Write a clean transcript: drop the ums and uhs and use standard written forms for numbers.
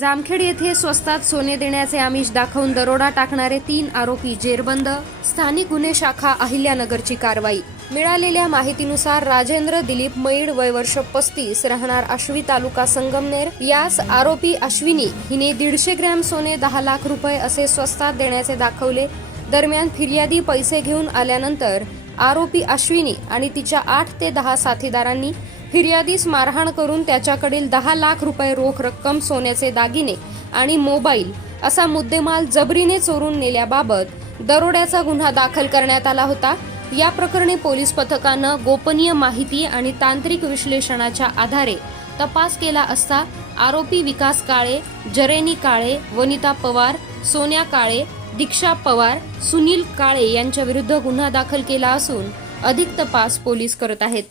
जामखेड येथे स्वस्तात सोने देण्याचे आमिष दाखवून दरोडा टाकणारे 3 आरोपी जेरबंद. स्थानिक गुन्हे शाखा अहिल्यानगरची कारवाई. मिळालेल्या माहितीनुसार राजेंद्र दिलीप मैड वय वर्ष 35 राहणार आश्वी तालुका संगमनेर यास आरोपी अश्विनी हिने 150 ग्रॅम सोने 10 लाख रुपये असे स्वस्तात देण्याचे दाखवले. दरम्यान फिर्यादी पैसे घेऊन आल्यानंतर आरोपी अश्विनी आणि तिच्या 8 ते 10 साथीदारांनी फिर्यादीस मारहाण करून त्याच्याकडील 10 लाख रुपये रोख रक्कम, सोन्याचे दागिने आणि मोबाईल असा मुद्देमाल जबरीने चोरून नेल्याबाबत दरोड्याचा गुन्हा दाखल करण्यात आला होता. या प्रकरणी पोलीस पथकानं गोपनीय माहिती आणि तांत्रिक विश्लेषणाच्या आधारे तपास केला असता आरोपी विकास काळे, जरेनी काळे, वनिता पवार, सोन्या काळे, दीक्षा पवार, सुनील काळे यांच्या विरुद्ध गुन्हा दाखल केला असून अधिक तपास पोलीस करत आहेत.